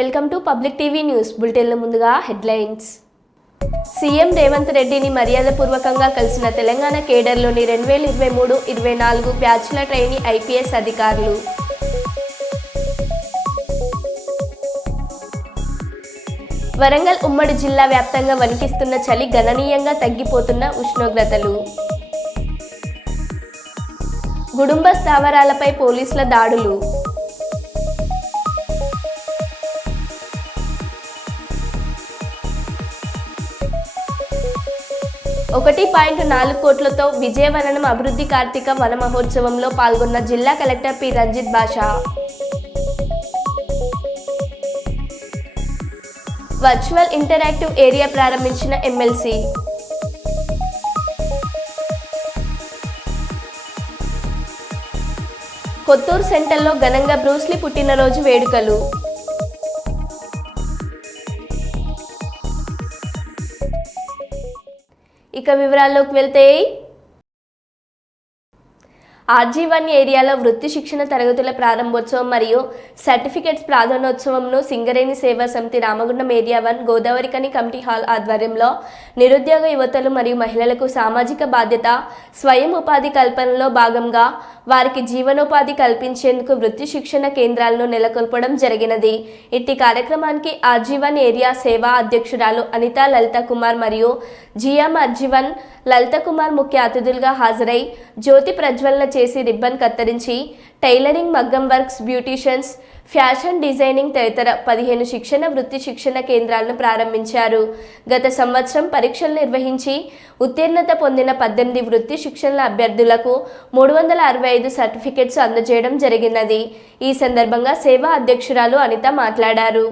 Welcome to public TV news బులెటిన్ల ముందుగా headlines. CM Revanth రెడ్డిని మర్యాదపూర్వకంగా కలిసిన తెలంగాణ కేడర్లోని 2023-24 బ్యాచ్ల ట్రైనీ ఐపీఎస్ అధికారులు. వరంగల్ ఉమ్మడి జిల్లా వ్యాప్తంగా వణికిస్తున్న చలి, గణనీయంగా తగ్గిపోతున్న ఉష్ణోగ్రతలు. గుడుంబ స్థావరాలపై పోలీసుల దాడులు. 1.4 కోట్లతో విజయవనం అభివృద్ధి కార్తీక వన మహోత్సవంలో పాల్గొన్న జిల్లా కలెక్టర్ పి. రంజిత్ బాషా. వర్చువల్ ఇంటరాక్టివ్ ఏరియా ప్రారంభించిన ఎమ్మెల్సీ. కొత్తూరు సెంటర్లో ఘనంగా బ్రూస్లీ పుట్టినరోజు వేడుకలు. ఇక వివరాల్లోకి వెళ్తే, RG1 ఏరియాలో వృత్తి శిక్షణ తరగతుల ప్రారంభోత్సవం మరియు సర్టిఫికెట్స్ ప్రదానోత్సవంను సింగరేణి సేవా సమితి Ramagundam area 1 Godavarikhani committee hall ఆధ్వర్యంలో నిరుద్యోగ యువతలు మరియు మహిళలకు సామాజిక బాధ్యత, స్వయం ఉపాధి కల్పనలో భాగంగా వారికి జీవనోపాధి కల్పించేందుకు వృత్తి శిక్షణ కేంద్రాలను నెలకొల్పడం జరిగినది. ఇట్టి కార్యక్రమానికి RG1 ఏరియా సేవా అధ్యక్షురాలు అనితా లలిత కుమార్ మరియు GM RG1 లలిత కుమార్ ముఖ్య అతిథులుగా హాజరై జ్యోతి ప్రజ్వలన చేసి రిబ్బన్ కత్తిరించి టైలరింగ్, మగ్గం వర్క్స్, బ్యూటీషియన్స్, ఫ్యాషన్ డిజైనింగ్ తదితర 15 శిక్షణ వృత్తి శిక్షణ కేంద్రాలను ప్రారంభించారు. గత సంవత్సరం పరీక్షలు నిర్వహించి ఉత్తీర్ణత పొందిన 18 వృత్తి శిక్షణ అభ్యర్థులకు 365 సర్టిఫికెట్స్ అందజేయడం జరిగినది. ఈ సందర్భంగా సేవా అధ్యక్షురాలు అనిత మాట్లాడారు.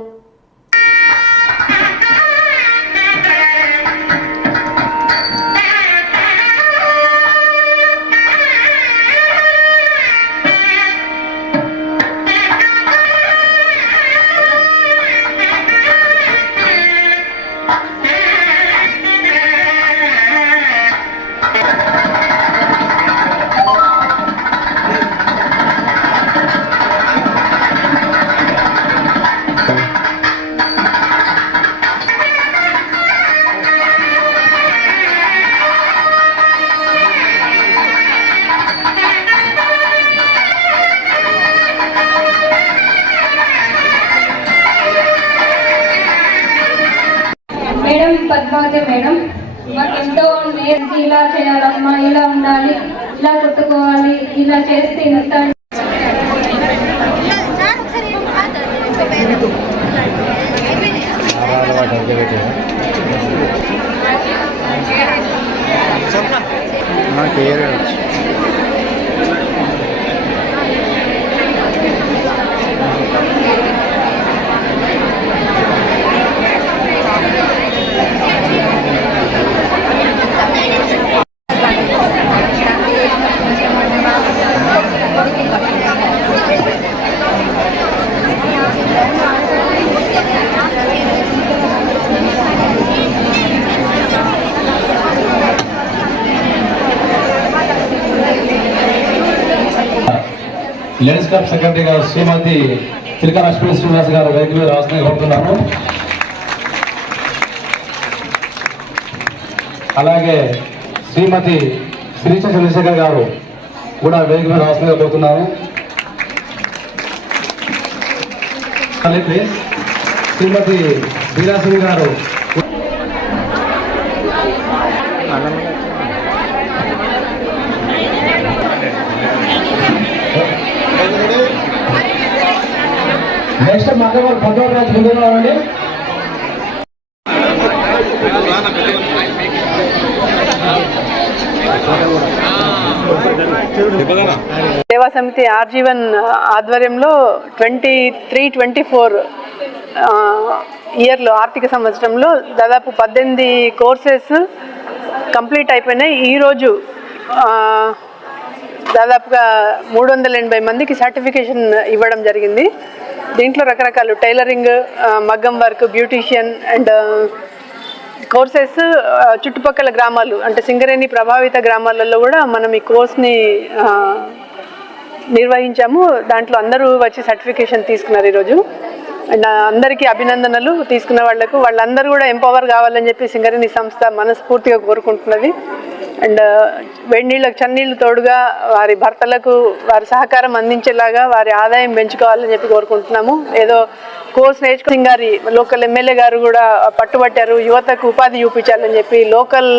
పద్మావతి మేడం మాకు ఎంతో నేర్చి ఇలా చేయాలమ్మా, ఇలా ఉండాలి, ఇలా కొట్టుకోవాలి, ఇలా చేస్తే ఇంత లేడీస్ క్లబ్ సెక్రటరీ గారు శ్రీమతి చిలక లక్ష్మీ శ్రీనివాస్ గారు వేదిక మీద రావాల్సిందిగా కోరుతున్నాను. అలాగే శ్రీమతి శ్రీచ చంద్రశేఖర్ గారు కూడా వేదిక మీద రావాల్సిందిగా కోరుతున్నాను. శ్రీమతి వీరాసింగ్ గారు నెక్స్ట్ మగవారు పద్మరాజు ముందుగా ఉండండి. సేవా సమితి RG1 ఆధ్వర్యంలో 23-24 ఇయర్లో ఆర్థిక సంవత్సరంలో దాదాపు 18 కోర్సెస్ కంప్లీట్ అయిపోయినాయి. ఈరోజు దాదాపుగా 380 మందికి సర్టిఫికేషన్ ఇవ్వడం జరిగింది. దీంట్లో రకరకాల టైలరింగ్, మగ్గం వర్క్, బ్యూటీషియన్ అండ్ కోర్సెస్ చుట్టుపక్కల గ్రామాలు అంటే సింగరేణి ప్రభావిత గ్రామాలలో కూడా మనం ఈ కోర్స్ని నిర్వహించాము. దాంట్లో అందరూ వచ్చి సర్టిఫికేషన్ తీసుకున్నారు. ఈరోజు అండ్ అందరికీ అభినందనలు తీసుకున్న వాళ్ళందరూ కూడా ఎంపవర్ కావాలని చెప్పి సింగరేణి సంస్థ మనస్ఫూర్తిగా కోరుకుంటున్నది. అండ్ వేడి నీళ్ళకు చన్నీళ్ళు తోడుగా వారి భర్తలకు వారి సహకారం అందించేలాగా వారి ఆదాయం పెంచుకోవాలని చెప్పి కోరుకుంటున్నాము. ఏదో కోర్స్ నేర్చుకుని గారి లోకల్ ఎమ్మెల్యే గారు కూడా పట్టుబట్టారు, యువతకు ఉపాధి చూపించాలని చెప్పి లోకల్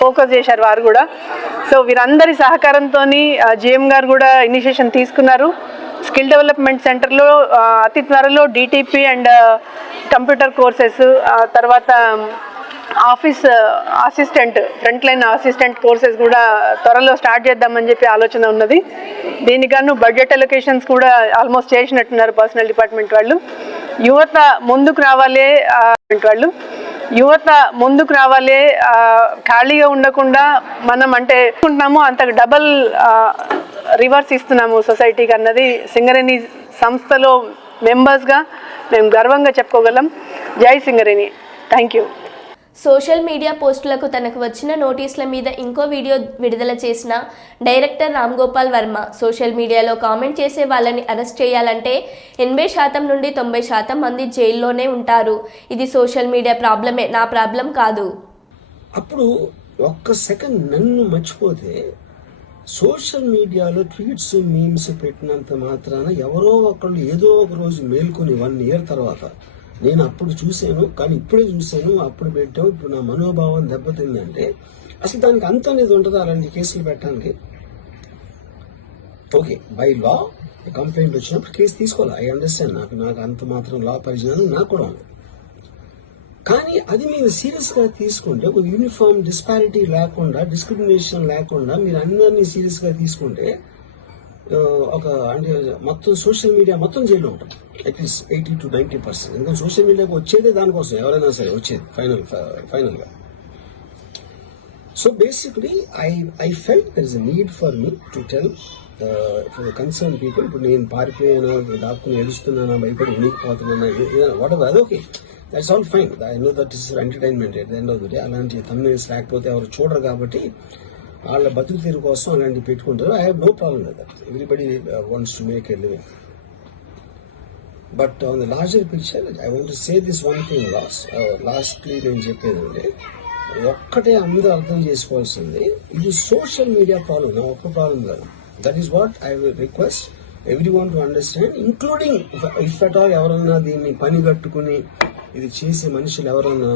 ఫోకస్ చేశారు వారు కూడా. సో వీరందరి సహకారంతో జిఎం గారు కూడా ఇనిషియేషన్ తీసుకున్నారు. స్కిల్ డెవలప్మెంట్ సెంటర్లో అతి త్వరలో డిటిపి అండ్ కంప్యూటర్ కోర్సెస్, తర్వాత office assistant, front line assistant courses కూడా త్వరలో స్టార్ట్ చేద్దామని చెప్పి ఆలోచన ఉన్నది. దీనికి గాను బడ్జెట్ అలొకేషన్స్ కూడా ఆల్మోస్ట్ చేసినట్టున్నారు పర్సనల్ డిపార్ట్మెంట్ వాళ్ళు. యువత ముందుకు రావాలి, ఖాళీగా ఉండకుండా మనం అంటే అనుకుంటున్నామో అంతకు డబల్ రివర్స్ ఇస్తున్నాము సొసైటీకి అన్నది సింగరేణి సంస్థలో మెంబర్స్గా మేము గర్వంగా చెప్పుకోగలం. జై Singareni. Thank you. Social media పోస్టులకు తనకు వచ్చిన నోటీసుల మీద ఇంకో వీడియో విడుదల చేసిన డైరెక్టర్ రామ్ గోపాల్ వర్మ, సోషల్ మీడియాలో కామెంట్ చేసే వాళ్ళని అరెస్ట్ చేయాలంటే 80% నుండి 90% మంది జైల్లోనే ఉంటారు. ఇది సోషల్ మీడియా ప్రాబ్లమే, నా ప్రాబ్లం కాదు. అప్పుడు ఒక్క సెకండ్ నన్ను మర్చిపోతే సోషల్ మీడియాలో ట్వీట్స్ మీమ్స్ పెట్టినంత మాత్రాన ఎవరో ఒకళ్ళు ఏదో ఒక రోజు మేల్కొని 1 year తర్వాత నేను అప్పుడు చూశాను, కానీ ఇప్పుడే చూశాను, అప్పుడు పెట్టాం, ఇప్పుడు నా మనోభావం దెబ్బతిందంటే అసలు దానికి అంతం అనేది ఉంటుందా అలాంటి కేసులు పెట్టడానికి? ఓకే, బై లా కంప్లైంట్ వచ్చినప్పుడు కేసు తీసుకోవాలి. I understand. నాకు అంత మాత్రం లా పరిజ్ఞానం నాకు కూడా ఉంది. కానీ అది మీరు సీరియస్గా తీసుకుంటే, ఒక యూనిఫామ్ డిస్పారిటీ లేకుండా, డిస్క్రిమినేషన్ లేకుండా మీరు అందరినీ సీరియస్గా తీసుకుంటే ఒక అంటే మొత్తం సోషల్ మీడియా మొత్తం జైల్లో ఉంటుంది. At least 80 to 90%. ఎందుకంటే సోషల్ మీడియాకి వచ్చేదే దానికోసం, ఎవరైనా సరే వచ్చేది ఫైనల్గా. So basically I felt there is a need for me to tell for the concern people. ఇప్పుడు నేను పారిపోయానా, డాక్టర్ ఏడుస్తున్నానా, భయపడి ఉనికిపోతున్నానా, వాట్ ఎవర్, అది okay, that's all fine. I know that is entertainment at the end of the day. అలాంటి thumbnails లేకపోతే ఎవరు చూడరు కాబట్టి వాళ్ళ బతుకు తీరు కోసం అలాంటివి పెట్టుకుంటారు. I have no problem with that. Everybody wants to make a living. But on the larger picture I want to say this one thing lastly నేను చెప్పేది అంటే, ఒక్కటే అందరూ అర్థం చేసుకోవాల్సింది, ఇది సోషల్ మీడియా ప్రాబ్లం, నా ఒక్క ప్రాబ్లం కాదు. That is what I will request everyone to understand, including if at all ఎవరన్నా దీన్ని పని కట్టుకుని ఇది చేసే మనుషులు ఎవరన్నా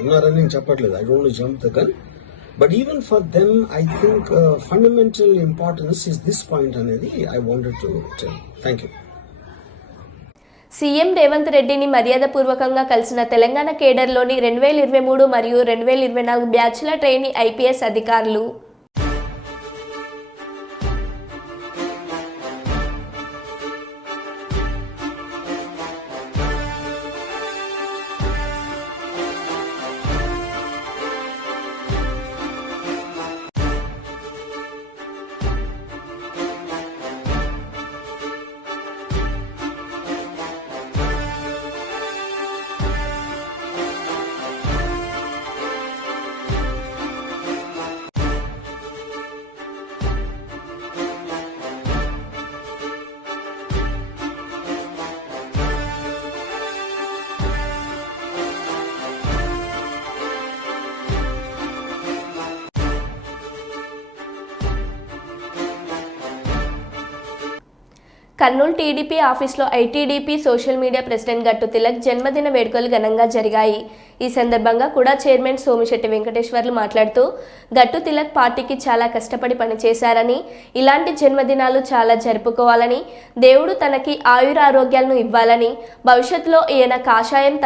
ఉన్నారని నేను చెప్పట్లేదు. I don't jump the gun. But even for them, I think fundamental importance is this point అనేది I wanted to tell. Thank you. CM Revanth రెడ్డిని మర్యాదపూర్వకంగా కలిసిన తెలంగాణ కేడర్లోని 2023 మరియు 2024 బ్యాచ్ల ట్రైనీ ఐపీఎస్ అధికారులు. కర్నూలు టీడీపీ ఆఫీస్లో ఐటీడీపీ సోషల్ మీడియా ప్రెసిడెంట్ గట్టు తిలక్ జన్మదిన వేడుకలు ఘనంగా జరిగాయి. ఈ సందర్భంగా కూడా చైర్మన్ సోమిశెట్టి వెంకటేశ్వర్లు మాట్లాడుతూ, గట్టు తిలక్ పార్టీకి చాలా కష్టపడి పనిచేశారని, ఇలాంటి జన్మదినాలు చాలా జరుపుకోవాలని, దేవుడు తనకి ఆయురారోగ్యాలను ఇవ్వాలని, భవిష్యత్తులో ఈయన కాషాయం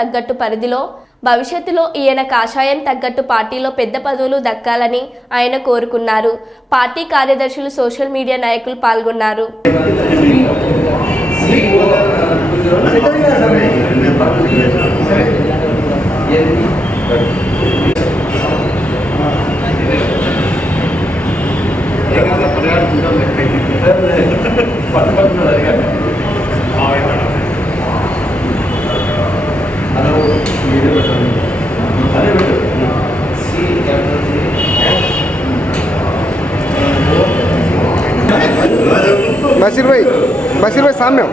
తగ్గట్టు పార్టీలో పెద్ద పదవులు దక్కాలని ఆయన కోరుకున్నారు. పార్టీ కార్యదర్శులు, సోషల్ మీడియా నాయకులు పాల్గొన్నారు. बशीर भाई सामने हो।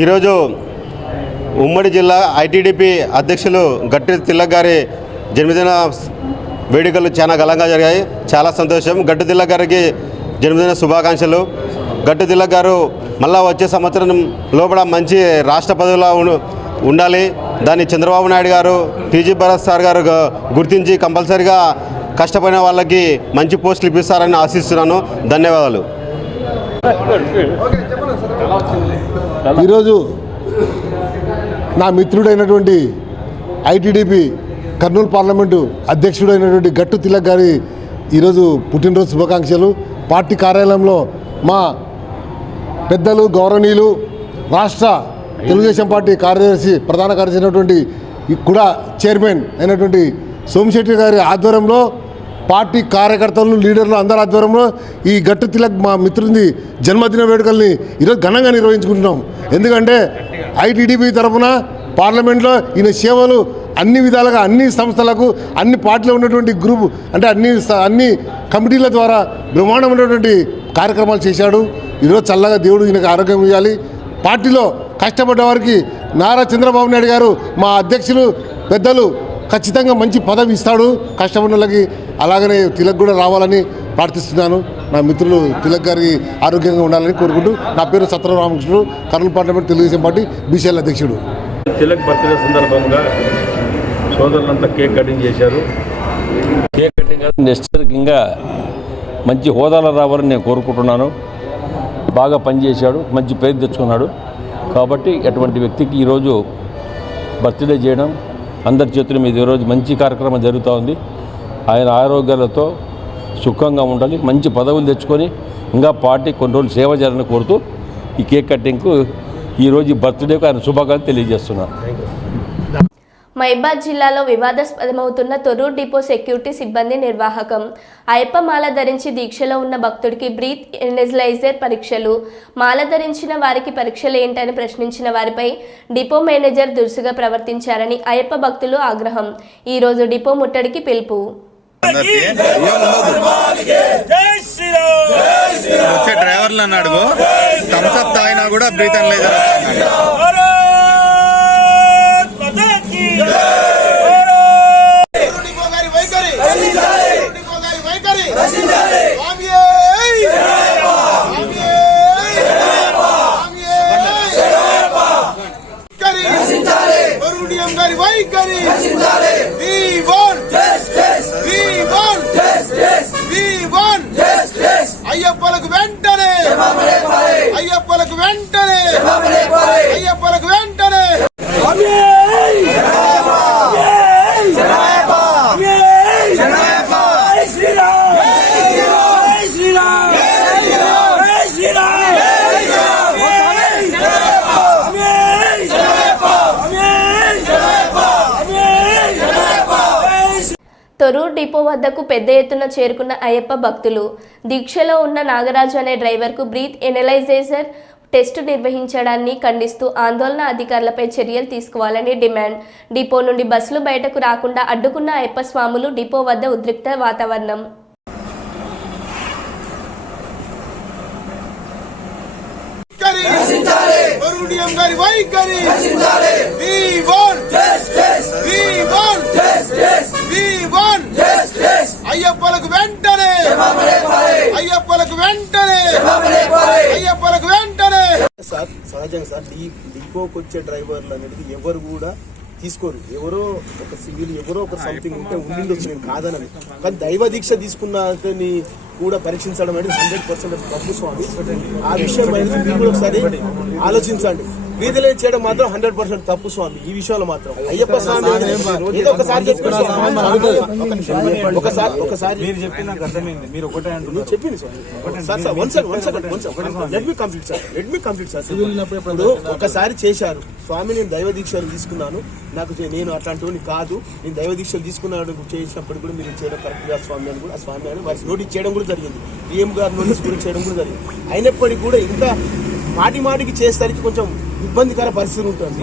ఈరోజు ఉమ్మడి జిల్లా ఐటీడీపీ అధ్యక్షులు గట్టి తిలక్ గారి జన్మదిన వేడుకలు చాలా ఘనంగా జరిగాయి. చాలా సంతోషం. గట్టి తిలక్ గారికి జన్మదిన శుభాకాంక్షలు. గట్టి తిలక్ గారు మళ్ళా వచ్చే సంవత్సరం లోపల మంచి రాష్ట్ర పదవిలో ఉండాలి. దాన్ని చంద్రబాబు నాయుడు గారు, టీజీ భరత్ సార్ గారు గుర్తించి కంపల్సరిగా కష్టపడిన వాళ్ళకి మంచి పోస్టులు ఇప్పిస్తారని ఆశిస్తున్నాను. ధన్యవాదాలు. ఈరోజు నా మిత్రుడైనటువంటి ఐటీడీపీ కర్నూలు పార్లమెంటు అధ్యక్షుడైనటువంటి గట్టు తిలక్ గారి ఈరోజు పుట్టినరోజు శుభాకాంక్షలు. పార్టీ కార్యాలయంలో మా పెద్దలు గౌరవనీయులు రాష్ట్ర తెలుగుదేశం పార్టీ కార్యదర్శి ప్రధాన కార్యదర్శి అయినటువంటి కూడా చైర్మన్ అయినటువంటి సోమిశెట్టి గారి ఆధ్వర్యంలో పార్టీ కార్యకర్తలు లీడర్లు అందరి ఆధ్వర్యంలో ఈ గట్టు తిలక్ మా మిత్రుని జన్మదిన వేడుకల్ని ఈరోజు ఘనంగా నిర్వహించుకుంటున్నాం. ఎందుకంటే ఐటీడీపీ తరఫున పార్లమెంట్లో ఈయన సేవలు అన్ని విధాలుగా అన్ని సంస్థలకు అన్ని పార్టీలో ఉన్నటువంటి గ్రూప్ అంటే అన్ని కమిటీల ద్వారా బ్రహ్మాండమైనటువంటి కార్యక్రమాలు చేశాడు. ఈరోజు చల్లగా దేవుడు ఈయనకు ఆరోగ్యం ఇవ్వాలి. పార్టీలో కష్టపడ్డ వారికి నారా చంద్రబాబు నాయుడు గారు మా అధ్యక్షులు పెద్దలు ఖచ్చితంగా మంచి పదవి ఇస్తాడు కష్టపడిన వాళ్ళకి. అలాగనే తిలక్ కూడా రావాలని ప్రార్థిస్తున్నాను. నా మిత్రులు తిలక్ గారికి ఆరోగ్యంగా ఉండాలని కోరుకుంటూ నా పేరు Satram Ramakrishnudu, Kurnool parliament Telugu Desam party BCL అధ్యక్షుడు. తిలక్ బర్త్డే సందర్భంగా సోదరులంతా కేక్ కటింగ్ చేశారు. కేక్ కటింగ్ నెక్స్ట్ ఇంకా మంచి హోదాలో రావాలని నేను కోరుకుంటున్నాను. బాగా పనిచేశాడు, మంచి పేరు తెచ్చుకున్నాడు. కాబట్టి అటువంటి వ్యక్తికి ఈరోజు బర్త్డే చేయడం అందరి చేతుల మీద ఈరోజు మంచి కార్యక్రమం జరుగుతూ ఉంది. ఆయన ఆరోగ్యాలతో సుఖంగా ఉండాలి, మంచి పదవులు తెచ్చుకొని ఇంకా పార్టీ కొన్ని రోజులు సేవ చేయాలని కోరుతూ ఈ కేక్ కటింగ్కు ఈరోజు బర్త్డేకు ఆయన శుభాకాంక్షలు తెలియజేస్తున్నాను. మహిబాద్ జిల్లాలో వివాదాస్పదమవుతున్న తొర్రూరు డిపో సెక్యూరిటీ సిబ్బంది నిర్వాహకం. అయ్యప్ప మాల ధరించి దీక్షలో ఉన్న భక్తుడికి బ్రీత్ ఎనర్జైజర్ పరీక్షలు. మాల ధరించిన వారికి పరీక్షలు ఏంటని ప్రశ్నించిన వారిపై డిపో మేనేజర్ దురుసుగా ప్రవర్తించారని అయ్యప్ప భక్తులు ఆగ్రహం. ఈరోజు డిపో ముట్టడికి పిలుపు. వచ్చే డ్రైవర్లు అన్నాడు థమ్స్అప్ తాగినా కూడా బ్రీత్ అనలైజర్ అయ్యప్పలకు వెంటనే అయ్యప్పలకు వెంటనే అయ్యప్పలకు వెంటనే తొర్రూరు డిపో వద్దకు పెద్ద ఎత్తున చేరుకున్న అయ్యప్ప భక్తులు. దీక్షలో ఉన్న నాగరాజు అనే డ్రైవర్కు బ్రీత్ ఎనలైజేషన్ టెస్టు నిర్వహించడాన్ని ఖండిస్తూ ఆందోళన అధికారులపై చర్యలు తీసుకోవాలని డిమాండ్. డిపో నుండి బస్సులు బయటకు రాకుండా అడ్డుకున్న అయ్యప్ప స్వాములు. డిపో వద్ద ఉద్రిక్త వాతావరణం. అయ్యప్పలకు వెంటనే అయ్యప్పలకు వెంటనే అయ్యప్పలకు వెంటనే. సార్ సహజంగా సార్ డిపోకి వచ్చే డ్రైవర్లు అనేది ఎవరు కూడా తీసుకోరు. ఎవరో ఒక సివిల్ ఎవరో ఒక సంథింగ్ ఉంటే ఉండిండొచ్చు, నేను కాదనని. కానీ దైవ దీక్ష తీసుకున్న కూడా పరీక్షించడం అనేది 100% తప్పు స్వామి. ఆ విషయం అనేది మీరు కూడా ఒకసారి ఆలోచించండి. వీధిలో చేయడం మాత్రం 100% తప్పు స్వామి. ఈ విషయంలో మాత్రం అయ్యప్ప స్వామి ఏదో ఒకసారి చెప్పింది ఒకసారి చేశారు స్వామి. నేను దైవ దీక్షలు తీసుకున్నాను, నేను అట్లాంటివన్నీ కాదు, నేను దైవ దీక్షలు తీసుకున్నాను చేసినప్పుడు కూడా మీరు చేయడం కరెక్ట్ గా స్వామి అని కూడా ఆ స్వామి అని వారి నోటీస్ చేయడం కూడా జరిగింది. డిఎం గారి నోటీస్ కూడా చేయడం కూడా జరిగింది. అయినప్పటికీ కూడా ఇంకా మాటికి చేసేసరికి కొంచెం ఇబ్బందికర పరిస్థితి ఉంటుంది.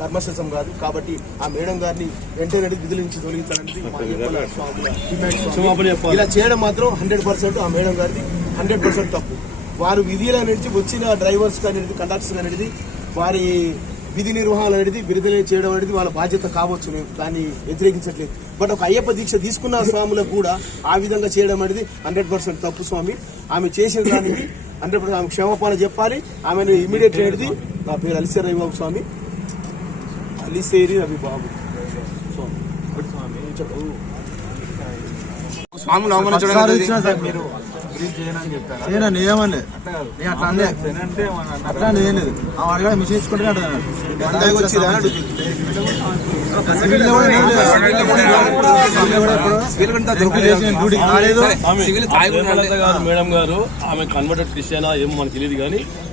ధర్మశాస్త్రం కాదు. కాబట్టి ఆ మేడం గారిని వెంటనే విధుల నుంచి తొలగించాలని ఇలా చేయడం మాత్రం 100% ఆ మేడం గారిది 100% తప్పు. వారు విధుల నుంచి వచ్చిన డ్రైవర్స్ అనేది, కండక్టర్స్ అనేది వారి విధి నిర్వహణ అనేది విడుదల చేయడం అనేది వాళ్ళ బాధ్యత కావచ్చు, మేము దాన్ని వ్యతిరేకించట్లేదు. బట్ ఒక అయ్యప్ప దీక్ష తీసుకున్న స్వాములకు కూడా ఆ విధంగా చేయడం అనేది 100% తప్పు స్వామి. ఆమె చేసిన దానికి 100% ఆమె క్షమాపణ చెప్పాలి. ఆమెను ఇమీడియట్ అనేది, నా పేరు అలిసేరి రవిబాబు స్వామి, అలిసేరి రవిబాబు స్వాములు అవమానించడం మీరు ఏమని అట్లా లేదు అడగ మిషన్ మేడం గారు ఆమె కన్వర్టెడ్ క్రిస్టియనా ఏమో మనకు తెలియదు,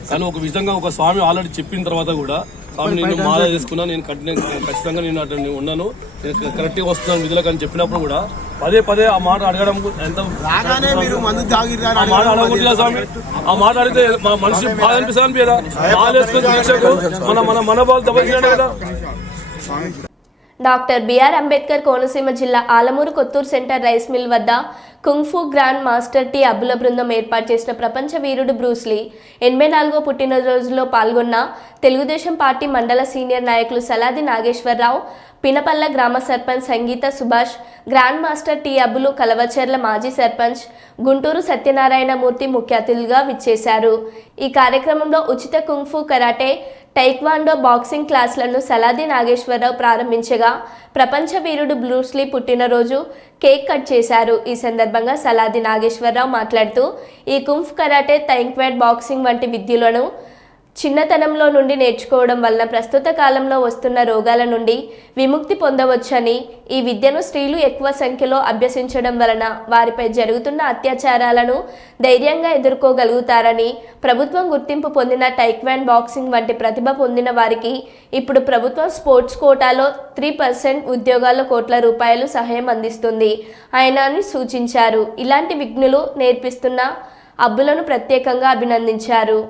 కానీ ఒక విధంగా ఒక స్వామి ఆల్రెడీ చెప్పిన తర్వాత కూడా స్వామి నేను మాల చేసుకున్నా, నేను ఖచ్చితంగా నేను అటు ఉన్నాను, నేను కరెక్ట్గా వస్తున్నాను విధులకు అని చెప్పినప్పుడు కూడా పదే ఆ మాట అడగడం ఎంత మాట అడగకూడదు స్వామి. ఆ మాట అడిగితే మా మనిషి బాధ అనిపిస్తుంది కదా, మాల వేసుకుని దీక్షకు మన మనోభావాలు దెబ్బతిన్నాడు కదా. డాక్టర్ బిఆర్ అంబేద్కర్ కోనసీమ జిల్లా Alamuru Kothuru centre rice mill వద్ద కుంగ్ఫూ గ్రాండ్ మాస్టర్ టీ అబ్బుల బృందం ఏర్పాటు చేసిన ప్రపంచ వీరుడు బ్రూస్లీ 84వ పుట్టినరోజులో పాల్గొన్న తెలుగుదేశం పార్టీ మండల సీనియర్ నాయకులు సలాది నాగేశ్వరరావు, పినపల్ల గ్రామ sarpanch Sangeetha Subhash, grand master T Abbulu Kalavacherla మాజీ సర్పంచ్ గుంటూరు సత్యనారాయణమూర్తి ముఖ్య అతిథులుగా విచ్చేశారు. ఈ కార్యక్రమంలో ఉచిత కుంగ్ఫూ కరాటే, టైక్వాండో, బాక్సింగ్ క్లాసులను సలాది నాగేశ్వరరావు ప్రారంభించగా ప్రపంచ వీరుడు బ్రూస్లీ పుట్టినరోజు కేక్ కట్ చేశారు. ఈ సందర్భంగా సలాది నాగేశ్వరరావు మాట్లాడుతూ ఈ కుంఫ్ కరాటే, టైక్వాండో, బాక్సింగ్ వంటి విద్యలను చిన్నతనంలో నుండి నేర్చుకోవడం వలన ప్రస్తుత కాలంలో వస్తున్న రోగాల నుండి విముక్తి పొందవచ్చని, ఈ విద్యను స్త్రీలు ఎక్కువ సంఖ్యలో అభ్యసించడం వలన వారిపై జరుగుతున్న అత్యాచారాలను ధైర్యంగా ఎదుర్కోగలుగుతారని, ప్రభుత్వం గుర్తింపు పొందిన టైక్వాండో, బాక్సింగ్ వంటి ప్రతిభ పొందిన వారికి ఇప్పుడు ప్రభుత్వం స్పోర్ట్స్ కోటాలో 3% ఉద్యోగాల్లో కోట్ల రూపాయలు సహాయం అందిస్తుంది ఆయనని సూచించారు. ఇలాంటి విఘ్నులు నేర్పిస్తున్న అబ్బులను ప్రత్యేకంగా అభినందించారు.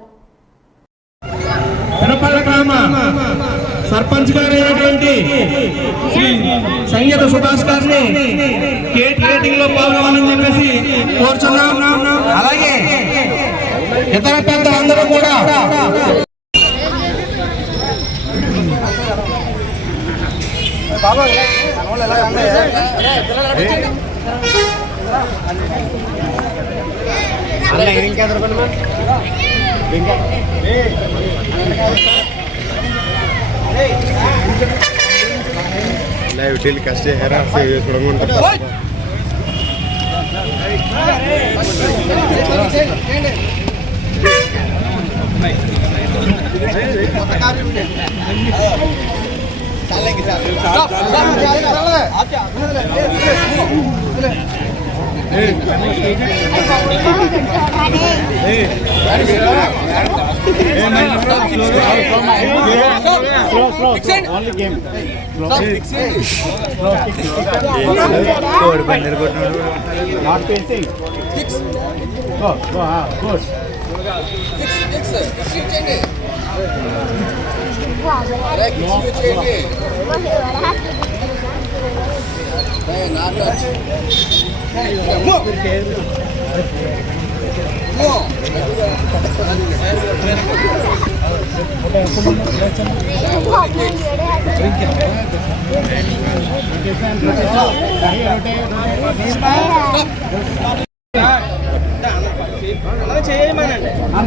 పినపల్ల గ్రామ సర్పంచ్ గారు అయినటువంటి శ్రీ సంగీత సుభాష్ గారిని కేక్ కటింగ్ లో పాల్గొనాలని చెప్పేసి కోరుచున్నాం. అలాగే ఇతర పెద్దలందరూ కూడా లైవ్ టెలికాస్ట్ చేయారా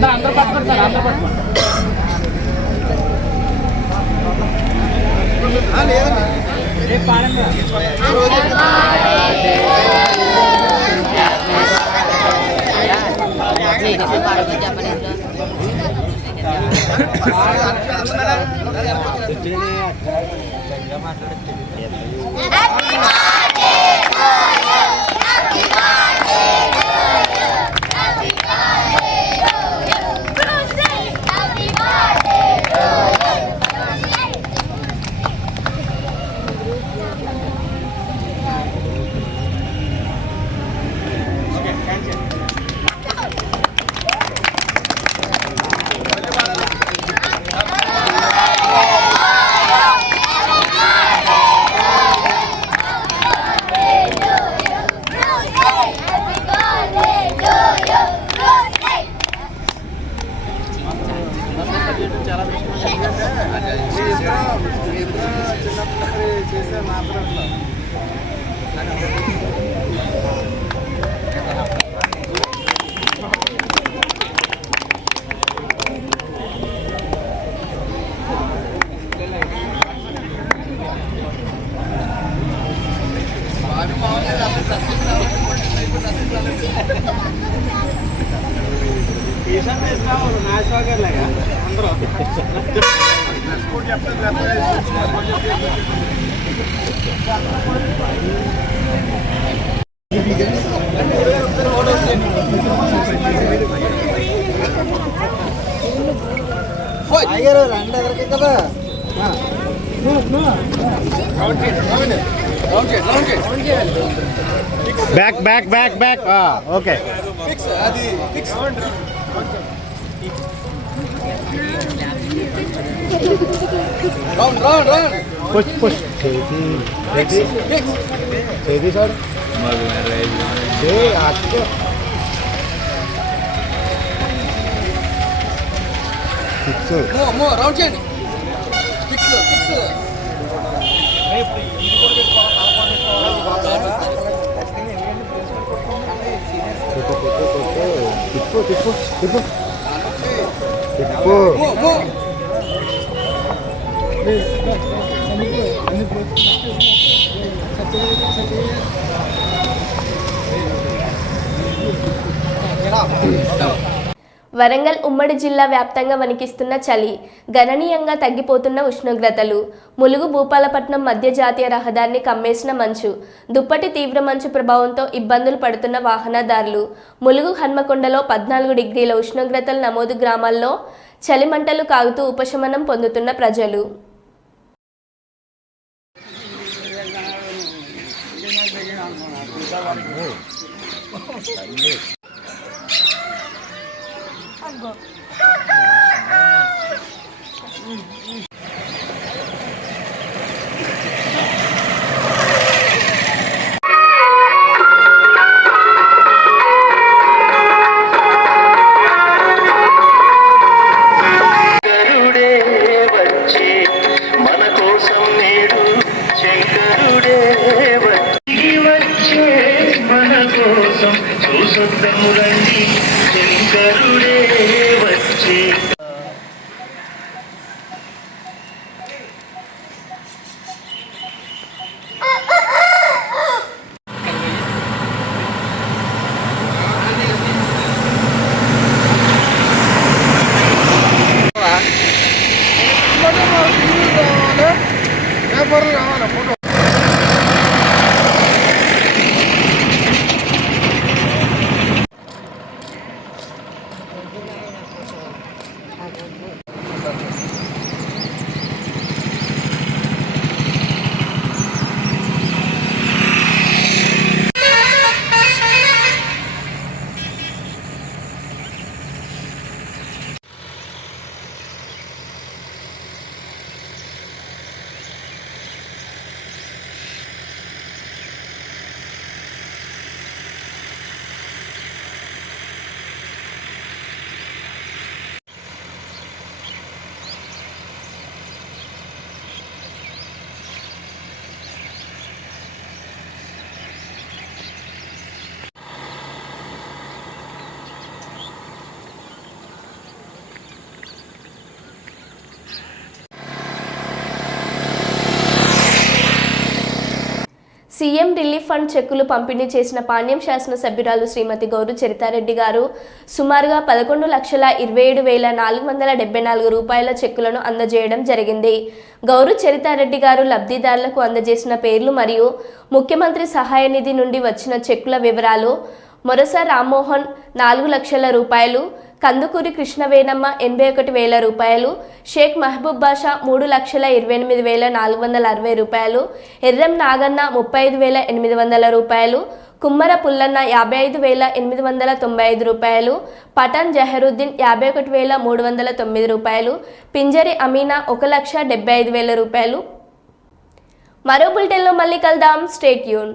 అందరూ పట్టుకోండి సార్, అందరూ పట్టుకోండి. Back back back back okay push push చేతి సార్ రౌండ్ చేయండి తిప్పు తిప్పు తిప్పు తిప్పు వరంగల్ ఉమ్మడి జిల్లా వ్యాప్తంగా వణికిస్తున్న చలి, గణనీయంగా తగ్గిపోతున్న ఉష్ణోగ్రతలు, ములుగు భూపాలపట్నం మధ్య జాతీయ రహదారిని కమ్మేసిన మంచు, దుప్పటి తీవ్ర మంచు ప్రభావంతో ఇబ్బందులు పడుతున్న వాహనదారులు, ములుగు హన్మకొండలో 14 డిగ్రీల ఉష్ణోగ్రతలు నమోదు, గ్రామాల్లో చలిమంటలు కాగుతూ ఉపశమనం పొందుతున్న ప్రజలు. సీఎం రిలీఫ్ ఫండ్ చెక్కులు పంపిణీ చేసిన పాణ్యం శాసనసభ్యురాలు శ్రీమతి గౌరు చరితారెడ్డి గారు సుమారుగా 11,27,474 రూపాయల చెక్కులను అందజేయడం జరిగింది. గౌరు చరితారెడ్డి గారు లబ్ధిదారులకు అందజేసిన పేర్లు మరియు ముఖ్యమంత్రి సహాయ నిధి నుండి వచ్చిన చెక్కుల వివరాలు: మొరస రామ్మోహన్ 4 లక్షల రూపాయలు, కందుకూరి కృష్ణవేణమ్మ 81,000 రూపాయలు, షేక్ మహబూబ్ బాషా 3,28,460 రూపాయలు, ఎర్రం నాగన్న 35,800 రూపాయలు, కుమ్మర పుల్లన్న 55,895 రూపాయలు, పఠాన్ జహరుద్దీన్ 51,309 రూపాయలు, పింజరి అమీనా 1,75,000 రూపాయలు. మరో బులెటిన్లో మళ్ళీ కలుద్దాం. Stay tune.